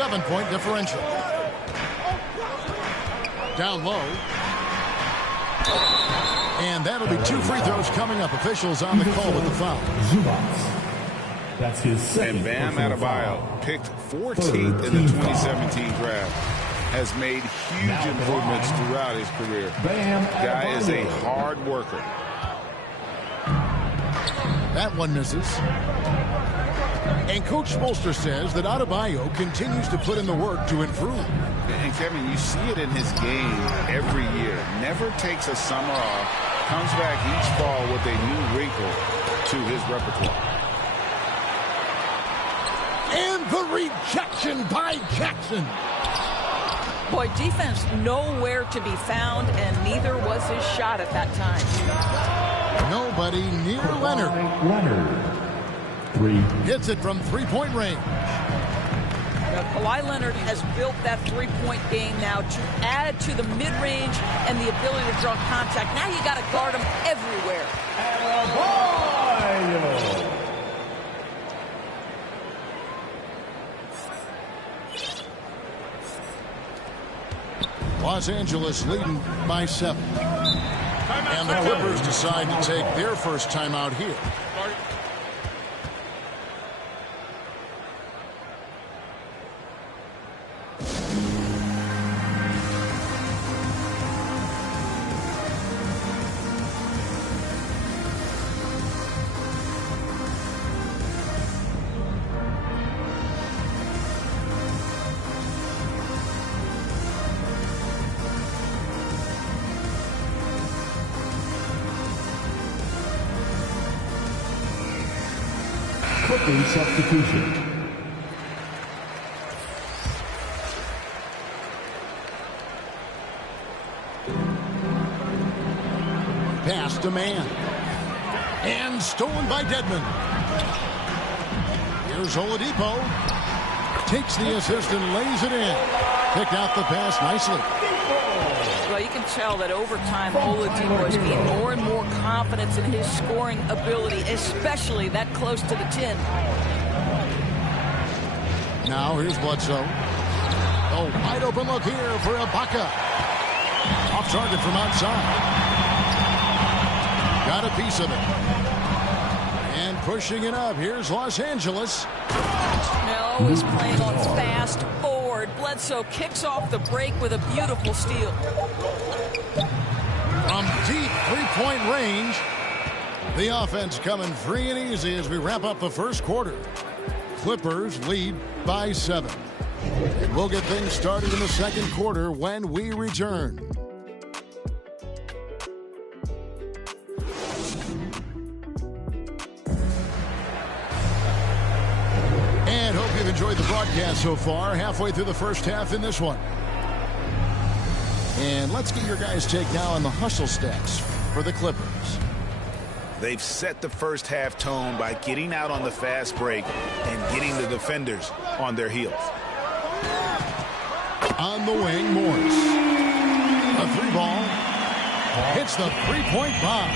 7-point differential. Down low. And that'll be 2 free throws coming up. Officials on the call with the foul. That's his second. And Bam Adebayo, picked 14th in the 2017 draft, has made huge improvements throughout his career. Guy is a hard worker. That one misses. And Coach Spoelstra says that Adebayo continues to put in the work to improve. And Kevin, you see it in his game every year. Never takes a summer off. Comes back each fall with a new wrinkle to his repertoire. And the rejection by Jackson. Boy, defense nowhere to be found, and neither was his shot at that time. Nobody near Leonard. Hits it from three-point range. Now, Kawhi Leonard has built that three-point game now to add to the mid-range and the ability to draw contact. Now you got to guard him everywhere. Los Angeles leading by 7. And the Clippers decide to take their first timeout here. Substitution. Pass to man. And stolen by Dedmon. Here's Oladipo. Takes the assist and lays it in. Picked out the pass nicely. Well, you can tell that over time, Oladipo has gained more and more confidence in his scoring ability, especially that close to the 10. Now here's Bledsoe. Oh, wide open look here for Ibaka. Off target from outside. Got a piece of it. And pushing it up. Here's Los Angeles. No, he's playing on fast forward. Bledsoe kicks off the break with a beautiful steal. From deep three-point range, the offense coming free and easy as we wrap up the first quarter. Clippers lead by 7. And we'll get things started in the second quarter when we return. And hope you've enjoyed the broadcast so far. Halfway through the first half in this one. And let's get your guys' take now on the hustle stats for the Clippers. They've set the first half tone by getting out on the fast break and getting the defenders on their heels. On the wing, Morris. A 3-ball. Hits the 3-point bomb.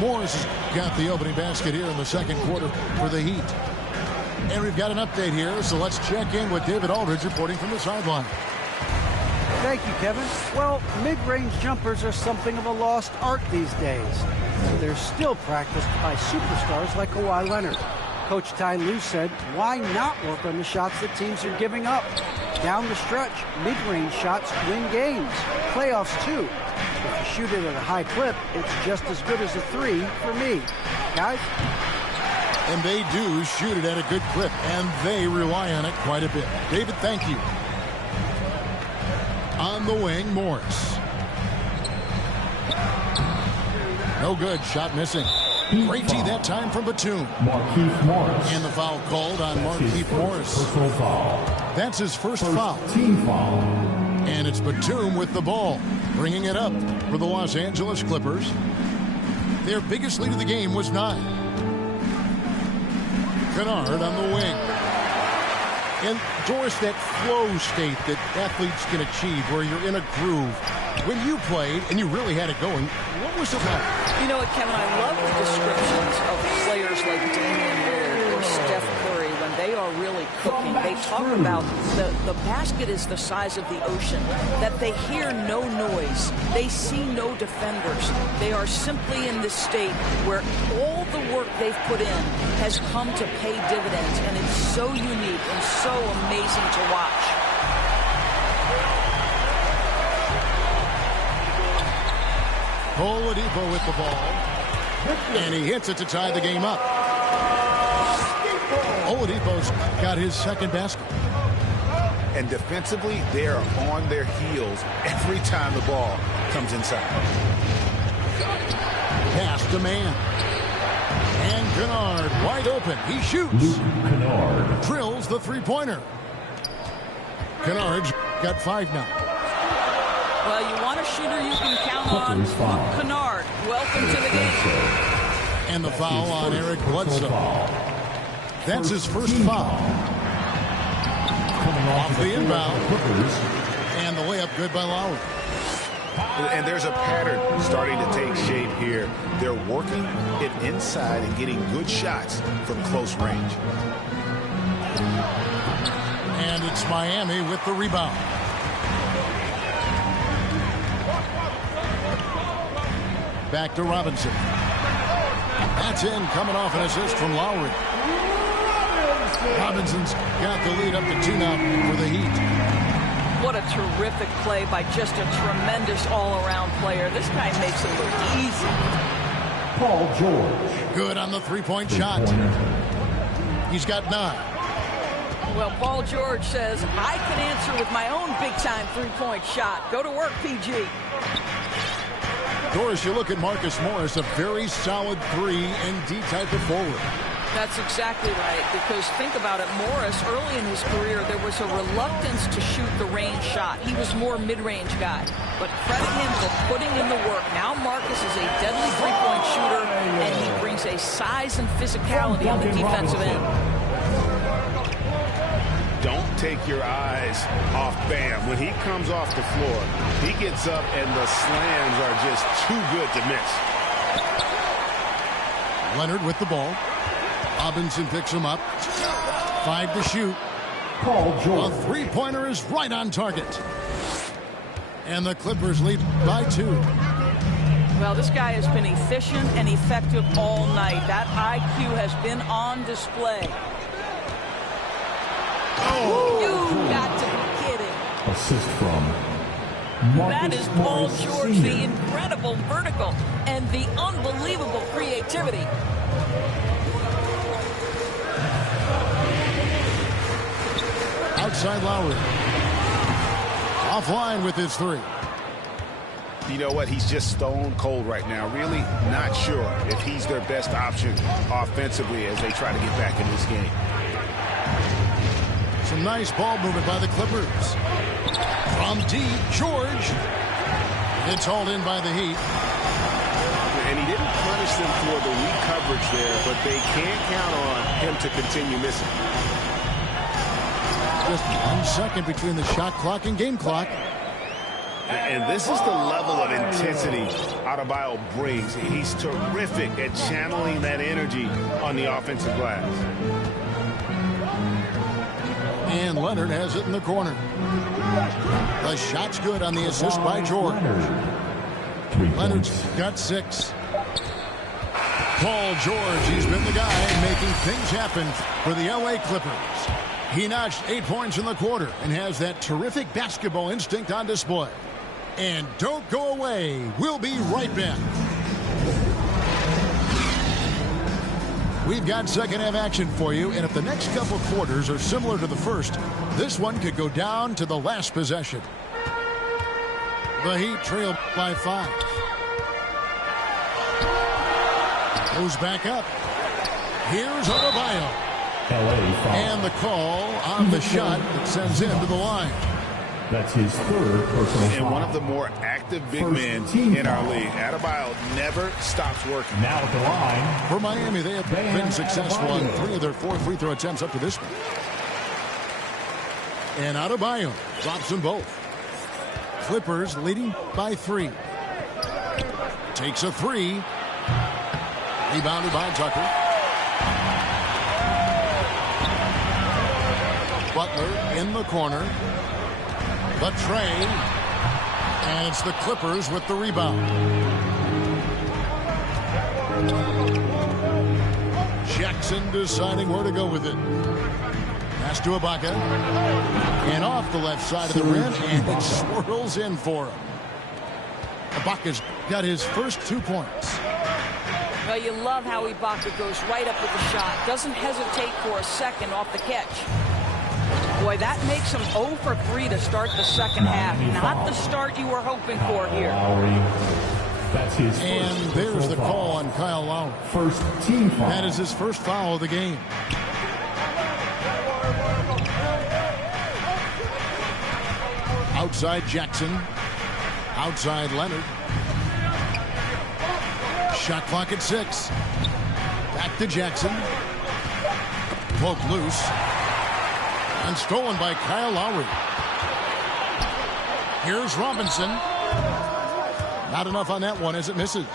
Morris has got the opening basket here in the second quarter for the Heat. And we've got an update here, so let's check in with David Aldridge reporting from the sideline. Thank you, Kevin. Well, mid-range jumpers are something of a lost art these days. They're still practiced by superstars like Kawhi Leonard. Coach Ty Lue said, why not work on the shots that teams are giving up? Down the stretch, mid-range shots win games. Playoffs, too. If you shoot it at a high clip, it's just as good as a 3 for me. Guys? And they do shoot it at a good clip, and they rely on it quite a bit. David, thank you. On the wing, Morris. No good. Shot missing. Great tee that time from Batum. Markieff Morris. And the foul called on Markieff Morris. Personal foul. That's his first foul. Team foul. And it's Batum with the ball, bringing it up for the Los Angeles Clippers. Their biggest lead of the game was 9. Kennard on the wing. And Doris, that flow state that athletes can achieve where you're in a groove. When you played and you really had it going, what was it like? You know what, Kevin, I love the descriptions of players like Damian Lillard or Steph Curry when they are really cooking. They talk about the basket is the size of the ocean, that they hear no noise. They see no defenders. They are simply in this state where all the work they've put in has come to pay dividends, and it's so unique and so amazing to watch. Oladipo with the ball, and he hits it to tie the game up. Oladipo's got his second basket. And defensively, they are on their heels every time the ball comes inside. Pass to man. And Kennard wide open. He shoots. Luke Kennard. Drills the three-pointer. Kennard's got 5 now. Well, you want a shooter you can count on. Luke Kennard, welcome to the game. And the foul on Eric Bledsoe. That's his first foul. Off the inbound. And the layup good by Lowry. And there's a pattern starting to take shape here. They're working it inside and getting good shots from close range. And it's Miami with the rebound. Back to Robinson. That's in, coming off an assist from Lowry. Robinson's got the lead up to 2 now for the Heat. What a terrific play by just a tremendous all-around player. This guy makes it look easy. Paul George. Good on the three-point shot. He's got 9. Well, Paul George says, I can answer with my own big-time three-point shot. Go to work, PG. Doris, you look at Marcus Morris, a very solid 3-and-D type of forward. That's exactly right, because think about it, Morris, early in his career, there was a reluctance to shoot the range shot. He was more mid-range guy. But credit him for putting in the work. Now Marcus is a deadly three-point shooter, and he brings a size and physicality on the defensive end. Don't take your eyes off Bam. When he comes off the floor, he gets up and the slams are just too good to miss. Leonard with the ball. Robinson picks him up. 5 to shoot. Paul George. A three-pointer is right on target. And the Clippers lead by 2. Well, this guy has been efficient and effective all night. That IQ has been on display. Oh, you got to be kidding. Assist from Marcus That is Paul Morris George, Sr. the incredible vertical and the unbelievable creativity. Outside Lowry. Offline with his 3. You know what? He's just stone cold right now. Really not sure if he's their best option offensively as they try to get back in this game. Some nice ball movement by the Clippers. From deep, George. It's hauled in by the Heat. And he didn't punish them for the weak coverage there, but they can't count on him to continue missing. Just 1 second between the shot clock and game clock. And this is the level of intensity Adebayo brings. He's terrific at channeling that energy on the offensive glass. And Leonard has it in the corner. The shot's good on the assist by George. Leonard's got 6. Paul George, he's been the guy making things happen for the LA Clippers. He notched 8 points in the quarter and has that terrific basketball instinct on display. And don't go away. We'll be right back. We've got second half action for you, and if the next couple quarters are similar to the first, this one could go down to the last possession. The Heat trail by 5. Goes back up. Here's Adebayo. And the call on the shot that sends him to the line. That's his 3rd personal And foul. one of the more active big men in our league. Adebayo never stops working. Now at the line. For Miami, they have been successful on 3 of their 4 free throw attempts up to this point. And Adebayo drops them both. Clippers leading by 3. Takes a 3. Rebounded by Tucker. Butler in the corner. The trade. And it's the Clippers with the rebound. Jackson deciding where to go with it. Pass to Ibaka. And off the left side of the rim. And it swirls in for him. Ibaka's got his first 2 points. Well, you love how Ibaka goes right up with the shot. Doesn't hesitate for a second off the catch. Boy, that makes him 0 for 3 to start the second half. Not the start you were hoping for here. That's his first. And there's the call on Kyle Lowry. First team foul. That is his first foul of the game. Outside Jackson. Outside Leonard. Shot clock at 6. Back to Jackson. Poke loose. And stolen by Kyle Lowry. Here's Robinson. Not enough on that one as it misses.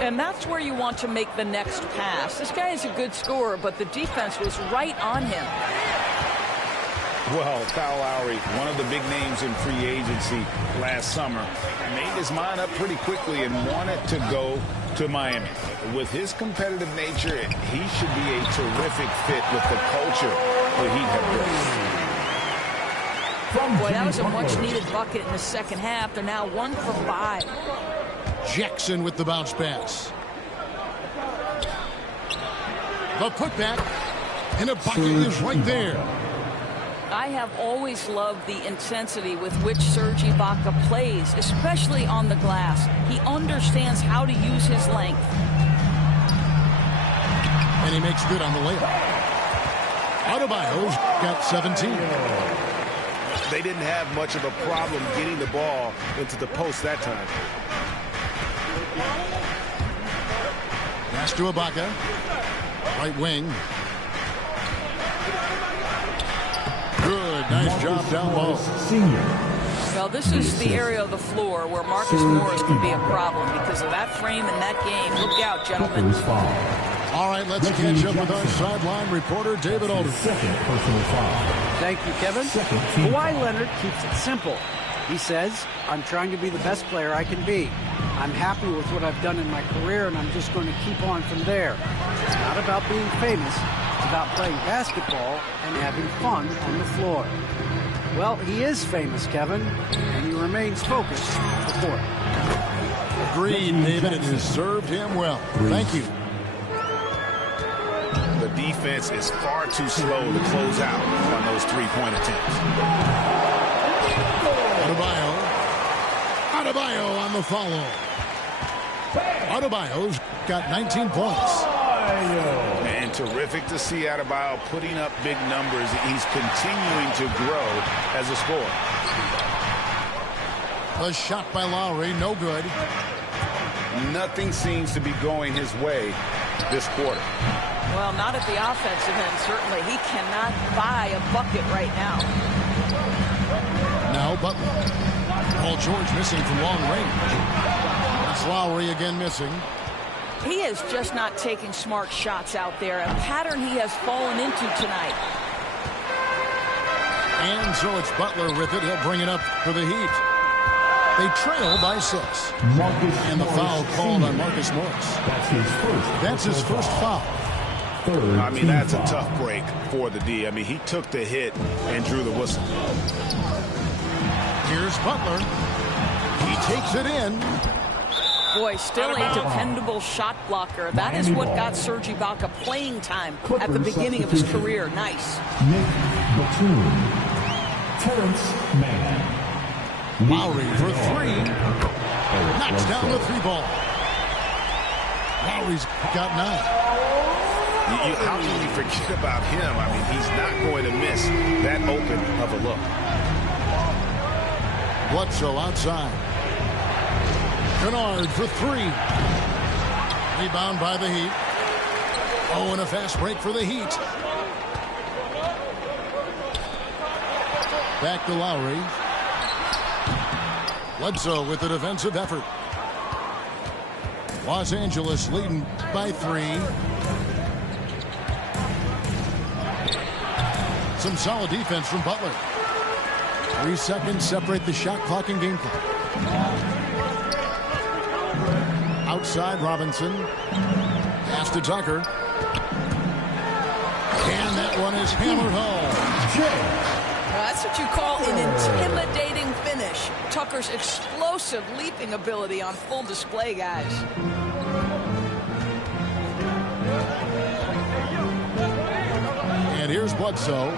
And that's where you want to make the next pass. This guy is a good scorer, but the defense was right on him. Well, Kyle Lowry, one of the big names in free agency last summer, made his mind up pretty quickly and wanted to go to Miami. With his competitive nature, he should be a terrific fit with the culture the Heat have built. Boy, that was a much-needed bucket in the second half. They're now 1 for 5. Jackson with the bounce pass. The putback. And a bucket is right there. I have always loved the intensity with which Serge Ibaka plays, especially on the glass. He understands how to use his length. And he makes good on the layup. Adebayo's got 17. They didn't have much of a problem getting the ball into the post that time. Pass to Ibaka. Right wing. Good. Nice job down low. Well, this is the area of the floor where Marcus Morris can be a problem because of that frame in that game. Look out, gentlemen. All right, let's catch up with our sideline reporter, David Alder. Thank you, Kevin. Kawhi Leonard keeps it simple. He says, I'm trying to be the best player I can be. I'm happy with what I've done in my career, and I'm just going to keep on from there. It's not about being famous. It's about playing basketball and having fun on the floor. Well, he is famous, Kevin, and he remains focused on the court. Agreed, David. It has served him well. Thank you. The defense is far too slow to close out on those three-point attempts. Adebayo on the follow. Adebayo's got 19 points. And terrific to see Adebayo putting up big numbers. He's continuing to grow as a scorer. The shot by Lowry, no good. Nothing seems to be going his way this quarter. Well, not at the offensive end, certainly. He cannot buy a bucket right now. Now Butler. Paul George missing from long range. That's Lowry again missing. He is just not taking smart shots out there, a pattern he has fallen into tonight. And so it's Butler with it. He'll bring it up for the Heat. They trail by 6. And the foul called on Marcus Morris. That's his first foul. I mean, that's a tough break for the D. I mean, he took the hit and drew the whistle. Here's Butler. He takes it in. Boy, still a dependable shot blocker. That is what got Serge Ibaka playing time at the beginning of his career. Nice. Nick Batum. Terrence Mann. Lowry for 3. Knocks down the 3-ball. Lowry's got 9. How can you forget about him? I mean, he's not going to miss that open of a look. Bledsoe outside. Kennard for 3. Rebound by the Heat. Oh, and a fast break for the Heat. Back to Lowry. Bledsoe with the defensive effort. Los Angeles leading by 3. some solid defense from Butler. 3 seconds separate the shot clock and game clock. Outside Robinson. Pass to Tucker. And that one is hammered home. That's what you call an intimidating finish. Tucker's explosive leaping ability on full display, guys. And here's Bledsoe.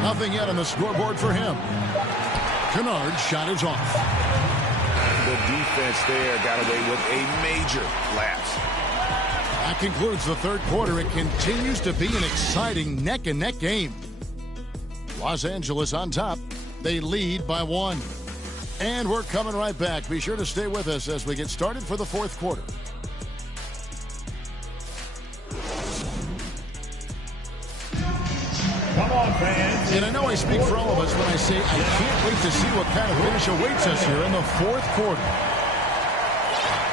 Nothing yet on the scoreboard for him. Kennard's shot is off. The defense there got away with a major lapse. That concludes the third quarter. It continues to be an exciting neck-and-neck game. Los Angeles on top. They lead by 1. And we're coming right back. Be sure to stay with us as we get started for the fourth quarter. Come on, fans. And I know I speak for all of us when I say I can't wait to see what kind of finish awaits us here in the fourth quarter.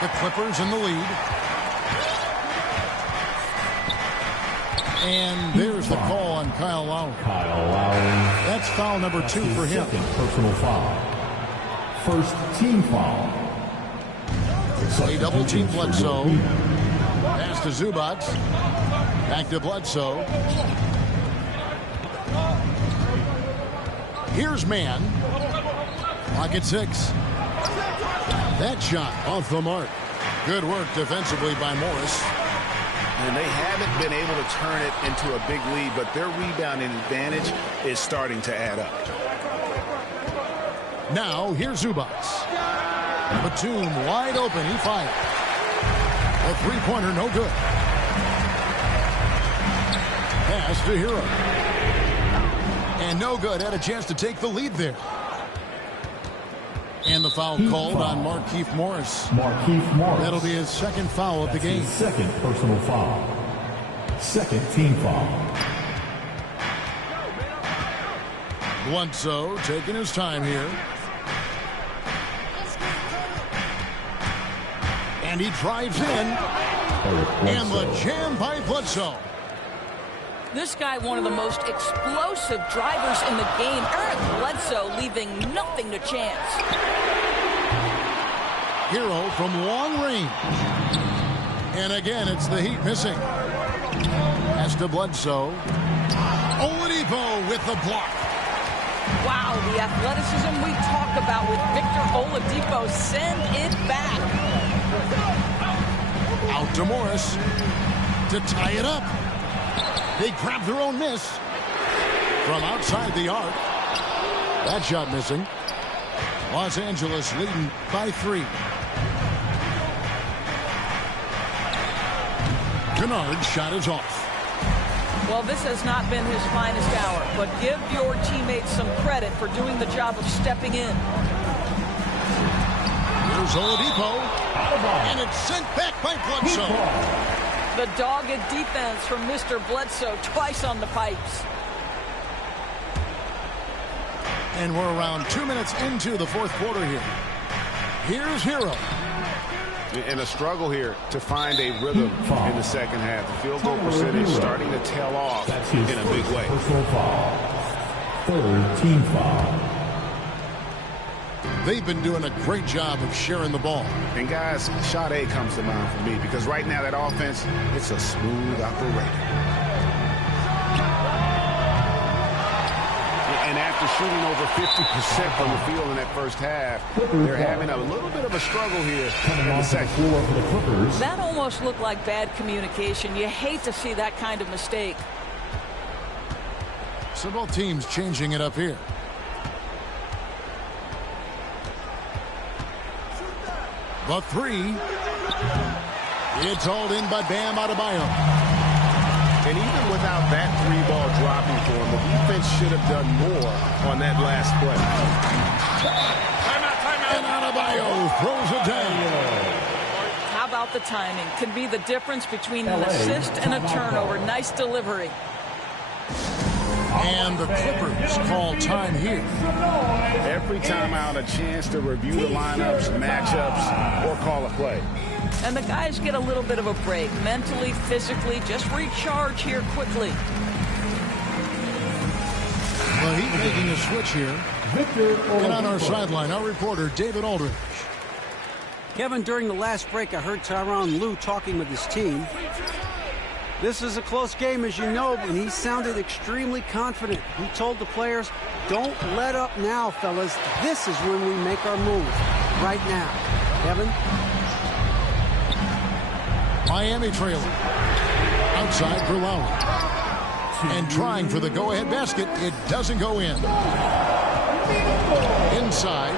The Clippers in the lead. And there's the call on Kyle Lowry. Kyle Lowry. That's foul number 2 for him. Second personal foul. First team foul. They double-team Bledsoe. Pass to Zubac. Back to Bledsoe. Here's Mann. Clock at 6. That shot off the mark. Good work defensively by Morris. And they haven't been able to turn it into a big lead, but their rebounding advantage is starting to add up. Now, here's Zubac. Batum wide open. He fired. A three-pointer, no good. Pass to Hero. And no good. Had a chance to take the lead there. And the foul called on Markieff Morris. Markieff Morris. That'll be his second foul of the game. His second personal foul. Second team foul. Bledsoe taking his time here. And he drives in. And the jam by Bledsoe. This guy, one of the most explosive drivers in the game. Eric Bledsoe leaving nothing to chance. Hero from long range. And again, it's the Heat missing. Pass to Bledsoe. Oladipo with the block. Wow, the athleticism we talk about with Victor Oladipo. Send it back. Out to Morris to tie it up. They grab their own miss from outside the arc. That shot missing. Los Angeles leading by 3. Kennard's shot is off. Well, this has not been his finest hour, but give your teammates some credit for doing the job of stepping in. Here's Oladipo. And it's sent back by Bledsoe. The dogged defense from Mr. Bledsoe twice on the pipes. And we're around 2 minutes into the fourth quarter here. Here's Hero. And a struggle here to find a rhythm in the second half. The field goal percentage starting to tail off in a big way. Personal foul. Third team foul. They've been doing a great job of sharing the ball. And guys, shot A comes to mind for me because right now that offense, it's a smooth operator. And after shooting over 50% from the field in that first half, they're having a little bit of a struggle here in the second. That almost looked like bad communication. You hate to see that kind of mistake. So both teams changing it up here. The 3. It's hauled in by Bam Adebayo. And even without that 3-ball dropping for him, the defense should have done more on that last play. And Adebayo throws it down. How about the timing? Can be the difference between an assist and a turnover. Nice delivery. And the Clippers call time here. Every time out, a chance to review the lineups, matchups, or call a play. And the guys get a little bit of a break. Mentally, physically, just recharge here quickly. making a switch here. And on our sideline, our reporter, David Aldridge. Kevin, during the last break, I heard Tyronn Lue talking with his team. This is a close game, as you know, and he sounded extremely confident. He told the players, don't let up now, fellas. This is when we make our move. Right now. Kevin? Miami trailing. Outside for Lowry. And trying for the go-ahead basket. It doesn't go in. Inside.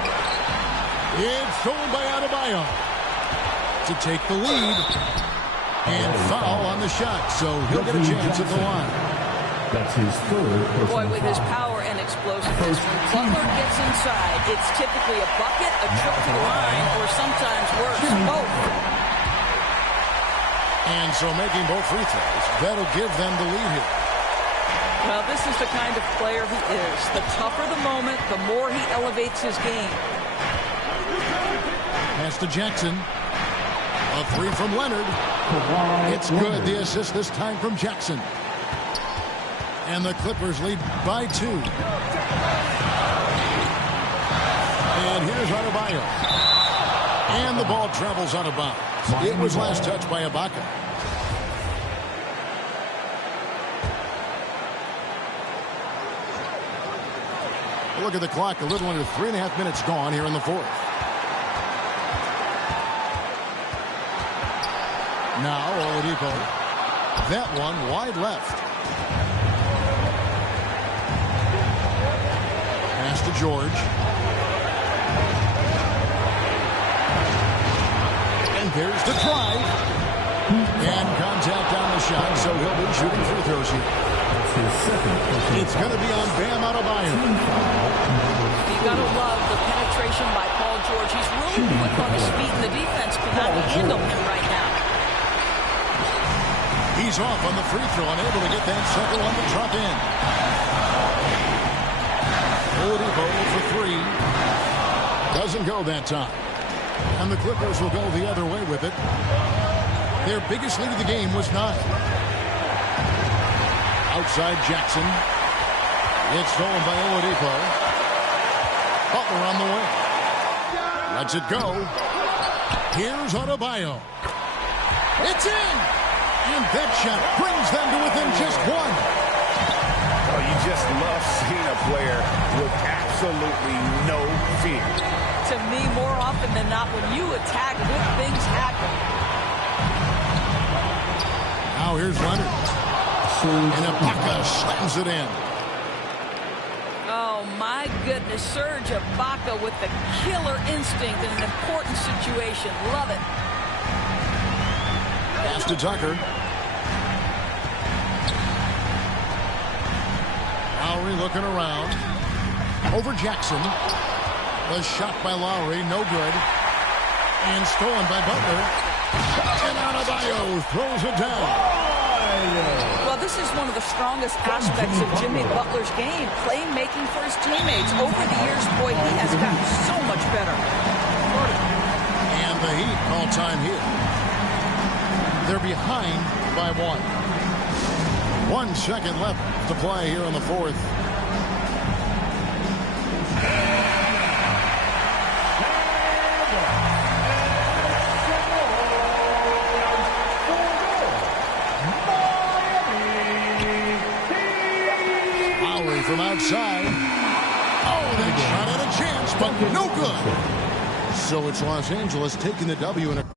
It's stolen by Adebayo to take the lead. And foul on the shot, so he'll get a chance at the line. That's his third. Boy, with his power and explosiveness, when Butler gets inside, it's typically a bucket, a trip to the line, or sometimes worse, both. And so making both free throws, that'll give them the lead here. Well, this is the kind of player he is. The tougher the moment, the more he elevates his game. Pass to Jackson. A three from Leonard. It's good. The assist this time from Jackson. And the Clippers lead by 2. And here's Adebayo. And the ball travels out of bounds. It was last touched by Ibaka. Look at the clock. A little under 3.5 minutes gone here in the fourth. Now Oladipo. That one wide left. Pass to George. And there's the drive. And contact on the shot, so he'll be shooting free throws here. It's going to be on Bam Adebayo. You got to love the penetration by Paul George. He's really quick on his feet, and the defense cannot handle him right now. He's off on the free throw, unable to get that second one to drop in. Oladipo for 3. Doesn't go that time. And the Clippers will go the other way with it. Their biggest lead of the game was 9. Outside Jackson. It's stolen by Oladipo. Butler on the wing. Lets it go. Here's Adebayo. It's in! And that shot brings them to within just 1. Oh, you just love seeing a player with absolutely no fear. To me, more often than not, when you attack, good things happen. Now here's Leonard. And Ibaka slams it in. Oh, my goodness. Serge Ibaka with the killer instinct in an important situation. Love it. Pass to Tucker. Lowry looking around. Over Jackson. A shot by Lowry, no good. And stolen by Butler. And Adebayo throws it down. Well, this is one of the strongest aspects of Jimmy Butler's game, playmaking for his teammates. Over the years, boy, he has gotten so much better. And the Heat all-time here. They're behind by 1. 1 second left to play here in the fourth. Lowry from outside. Oh, that shot had a chance, but no good. So it's Los Angeles taking the W in a